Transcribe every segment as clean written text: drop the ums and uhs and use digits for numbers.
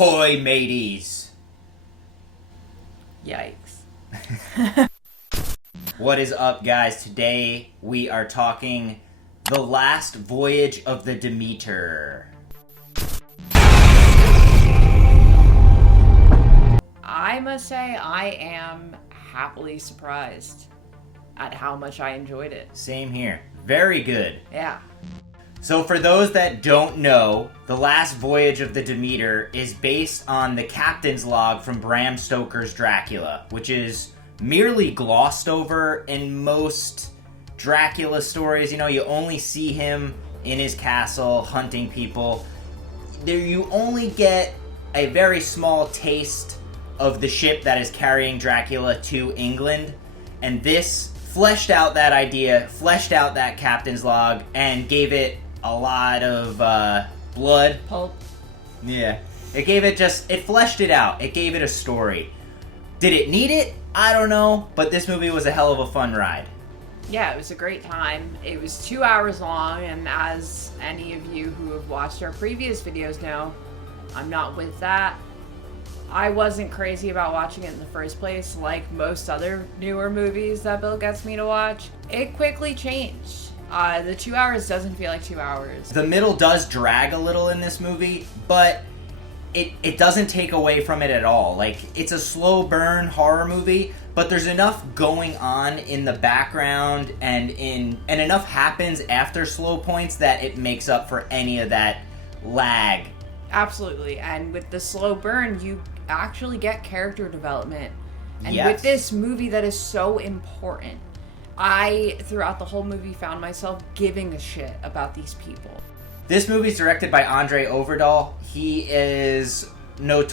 Ahoy, mateys! Yikes. What is up, guys? Today we are talking The Last Voyage of the Demeter. I must say I am happily surprised at how much I enjoyed it. Same here. Very good. Yeah. So for those that don't know, The Last Voyage of the Demeter is based on the captain's log from Bram Stoker's Dracula, which is merely glossed over in most Dracula stories. You know, you only see him in his castle hunting people. There you only get a very small taste of the ship that is carrying Dracula to England, and this fleshed out that idea, fleshed out that captain's log, and gave it a lot of blood. Pulp. Yeah. It fleshed it out. It gave it a story. Did it need it? I don't know, but this movie was a hell of a fun ride. Yeah, it was a great time. It was 2 hours long, and as any of you who have watched our previous videos know, I'm not with that. I wasn't crazy about watching it in the first place, like most other newer movies that Bill gets me to watch. It quickly changed. The 2 hours doesn't feel like 2 hours. The middle does drag a little in this movie, but it doesn't take away from it at all. Like, it's a slow burn horror movie, but there's enough going on in the background and enough happens after slow points that it makes up for any of that lag. Absolutely, and with the slow burn, you actually get character development. And Yes. with this movie that is so important, I, throughout the whole movie, found myself giving a shit about these people. This movie's directed by Andre Overdahl. He is not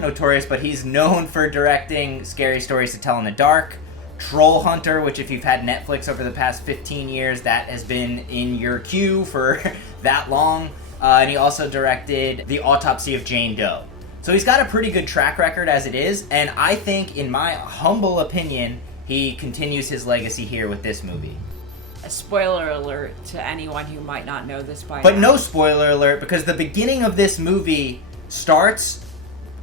notorious, but he's known for directing Scary Stories to Tell in the Dark, Troll Hunter, which if you've had Netflix over the past 15 years, that has been in your queue for that long. And he also directed The Autopsy of Jane Doe. So he's got a pretty good track record as it is, and I think, in my humble opinion, he continues his legacy here with this movie. A spoiler alert to anyone who might not know this by But now. no spoiler alert, because the beginning of this movie starts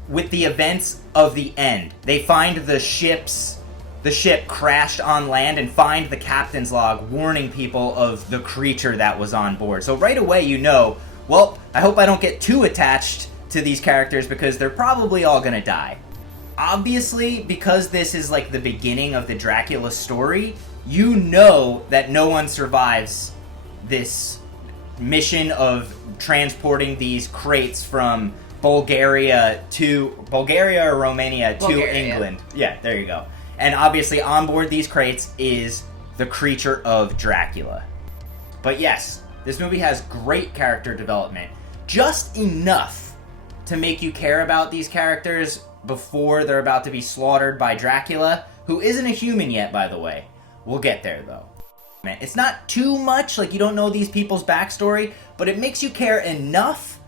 with the events of the end. They find the ship crashed on land and find the captain's log warning people of the creature that was on board. So right away you know, well, I hope I don't get too attached to these characters because they're probably all gonna die. Obviously, because this is like the beginning of the Dracula story, you know that no one survives this mission of transporting these crates from Bulgaria or Romania to England. Yeah, there you go. And obviously on board these crates is the creature of Dracula. But yes, this movie has great character development. Just enough to make you care about these characters before they're about to be slaughtered by Dracula, who isn't a human yet, by the way. We'll get there, though. Man, it's not too much, like you don't know these people's backstory, but it makes you care enough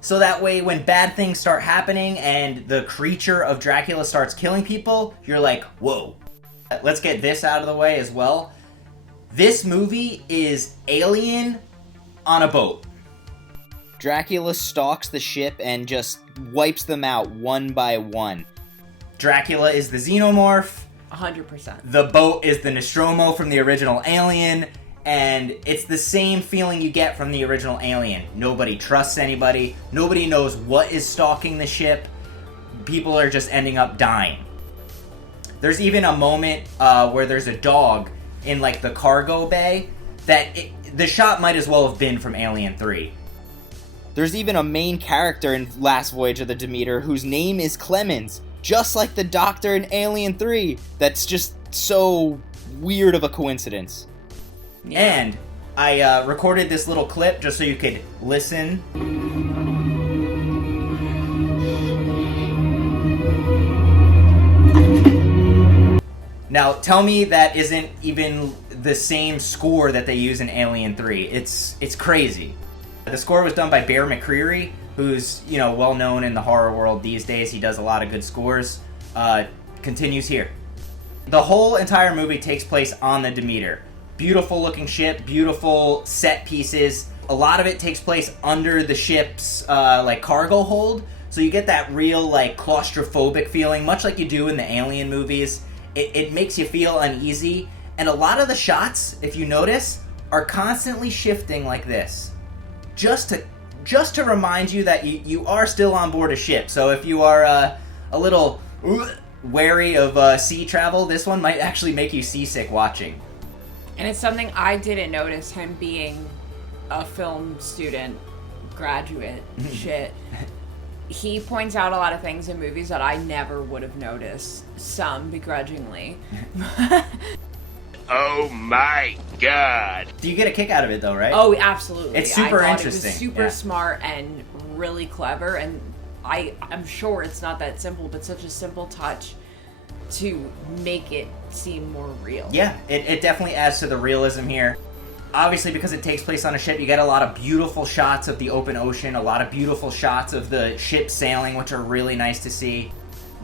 so that way when bad things start happening and the creature of Dracula starts killing people, you're like, whoa. Let's get this out of the way as well. This movie is Alien on a boat. Dracula stalks the ship and just wipes them out one by one. Dracula is the xenomorph. 100%. The boat is the Nostromo from the original Alien, and it's the same feeling you get from the original Alien. Nobody trusts anybody. Nobody knows what is stalking the ship. People are just ending up dying. There's even a moment where there's a dog in like the cargo bay the shot might as well have been from Alien 3. There's even a main character in Last Voyage of the Demeter whose name is Clemens, just like the Doctor in Alien 3. That's just so weird of a coincidence. Yeah. And I recorded this little clip just so you could listen. Now, tell me that isn't even the same score that they use in Alien 3. It's crazy. The score was done by Bear McCreary, who's, well known in the horror world these days. He does a lot of good scores. Continues here. The whole entire movie takes place on the Demeter. Beautiful looking ship, beautiful set pieces. A lot of it takes place under the ship's cargo hold. So you get that real, like, claustrophobic feeling, much like you do in the Alien movies. It makes you feel uneasy. And a lot of the shots, if you notice, are constantly shifting like this. Just to remind you that you are still on board a ship. So if you are a little wary of sea travel, this one might actually make you seasick watching. And it's something I didn't notice, him being a film student, graduate, shit. He points out a lot of things in movies that I never would have noticed, some begrudgingly. Oh my god. Do you get a kick out of it though, right? Oh, absolutely. It's super I thought interesting. It was super Yeah. smart and really clever, and I'm sure it's not that simple, but such a simple touch to make it seem more real. Yeah, it definitely adds to the realism here. Obviously, because it takes place on a ship, you get a lot of beautiful shots of the open ocean, a lot of beautiful shots of the ship sailing, which are really nice to see.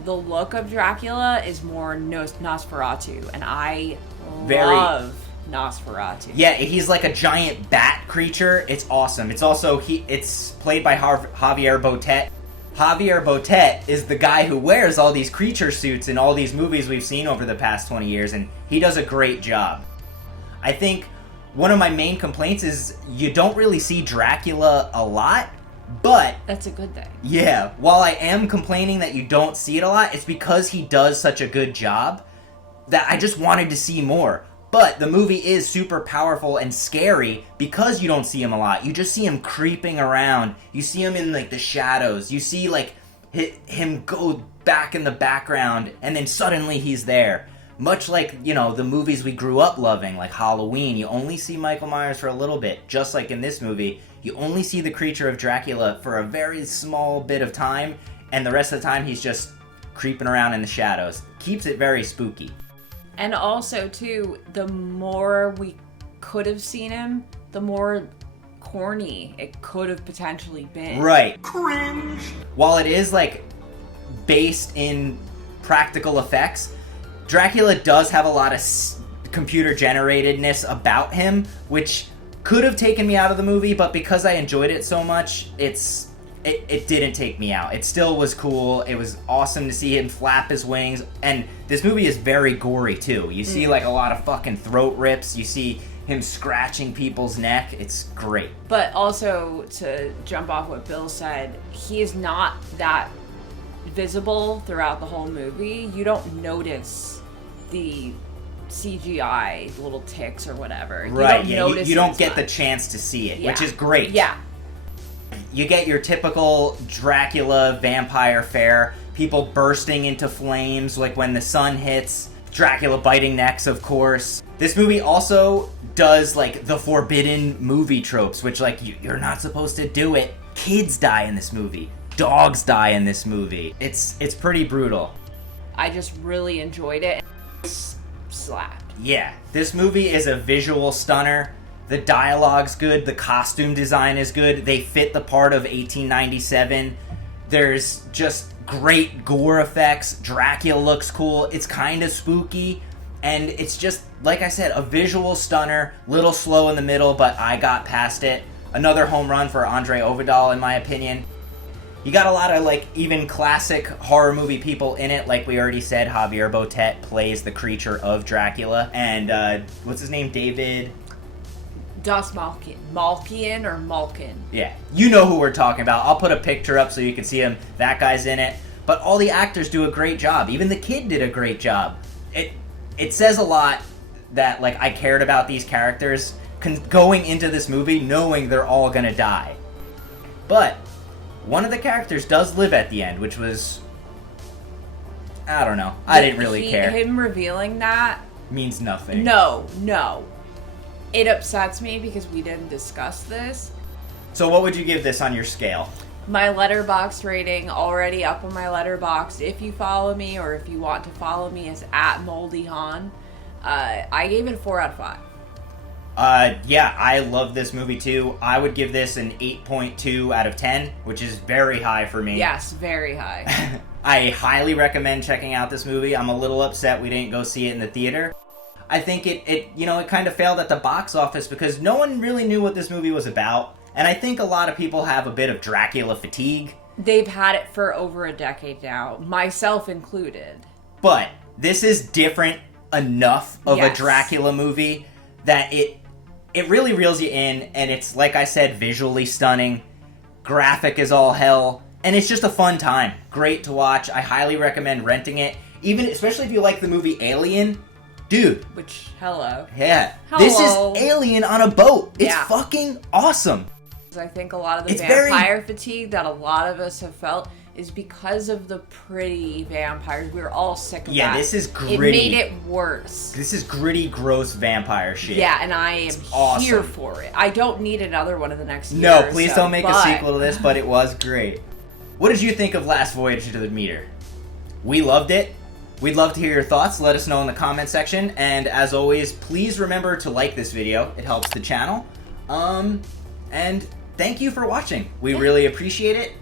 The look of Dracula is more Nosferatu, and I Very- love Nosferatu. Yeah, he's like a giant bat creature. It's awesome. It's also, it's played by Javier Botet. Javier Botet is the guy who wears all these creature suits in all these movies we've seen over the past 20 years, and he does a great job. I think one of my main complaints is you don't really see Dracula a lot, but That's a good thing. yeah, while I am complaining that you don't see it a lot, it's because he does such a good job that I just wanted to see more. But the movie is super powerful and scary because you don't see him a lot. You just see him creeping around. You see him in, like, the shadows. You see, like, him go back in the background, and then suddenly he's there. Much like, you know, the movies we grew up loving, like Halloween. You only see Michael Myers for a little bit. Just like in this movie, you only see the creature of Dracula for a very small bit of time, and the rest of the time he's just creeping around in the shadows. Keeps it very spooky. And also, too, the more we could have seen him, the more corny it could have potentially been. Right. Cringe. While it is, like, based in practical effects, Dracula does have a lot of computer generatedness about him, which could have taken me out of the movie, but because I enjoyed it so much, it didn't take me out. It still was cool. It was awesome to see him flap his wings. And this movie is very gory, too. You see, like, a lot of fucking throat rips. You see him scratching people's neck. It's great. But also, to jump off what Bill said, he is not that visible throughout the whole movie. You don't notice the CGI little ticks or whatever. Right, You don't notice you it don't as get the much. chance to see it, Yeah. which is great. Yeah. You get your typical Dracula vampire fare, people bursting into flames like when the sun hits, Dracula biting necks, of course. This movie also does, like, the forbidden movie tropes, which, like, you're not supposed to do it. Kids die in this movie. Dogs die in this movie. It's pretty brutal. I just really enjoyed it. Slapped. Yeah, this movie is a visual stunner. The dialogue's good, the costume design is good, they fit the part of 1897. There's just great gore effects, Dracula looks cool, it's kind of spooky, and it's just, like I said, a visual stunner, little slow in the middle, but I got past it. Another home run for Andre Ovidal, in my opinion. You got a lot of, like, even classic horror movie people in it. Like we already said, Javier Botet plays the creature of Dracula. And, what's his name? David? Das Malkin. Malkian or Malkin? Yeah. You know who we're talking about. I'll put a picture up so you can see him. That guy's in it. But all the actors do a great job. Even the kid did a great job. It says a lot that, like, I cared about these characters going into this movie knowing they're all gonna die. But one of the characters does live at the end, which was, I don't know. I didn't really care. Him revealing that Means nothing. No. It upsets me because we didn't discuss this. So what would you give this on your scale? My Letterboxd rating already up on my Letterboxd. If you follow me or if you want to follow me, is @MoldyHan. I gave it a 4 out of 5. Yeah, I love this movie too. I would give this an 8.2 out of 10, which is very high for me. Yes, very high. I highly recommend checking out this movie. I'm a little upset we didn't go see it in the theater. I think it kind of failed at the box office because no one really knew what this movie was about. And I think a lot of people have a bit of Dracula fatigue. They've had it for over a decade now, myself included. But this is different enough of a Yes. Dracula movie that it really reels you in, and it's, like I said, visually stunning, graphic as all hell, and it's just a fun time. Great to watch. I highly recommend renting it, especially if you like the movie Alien. Dude. Which, hello. Yeah. Hello. This is Alien on a boat. It's Yeah. fucking awesome. I think a lot of the It's vampire fatigue that a lot of us have felt is because of the pretty vampires. We were all sick of that. This is gritty. It made it worse. This is gritty, gross vampire shit. Yeah, and I am awesome. here for it. I don't need another one in the next year. No, or please so, don't make a but- sequel to this, but it was great. What did you think of Last Voyage to the Demeter? We loved it. We'd love to hear your thoughts. Let us know in the comment section. And as always, please remember to like this video. It helps the channel. And thank you for watching. We really appreciate it.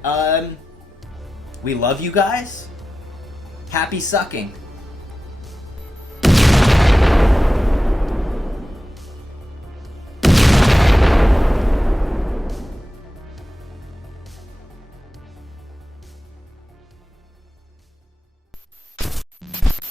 We love you guys. Happy sucking.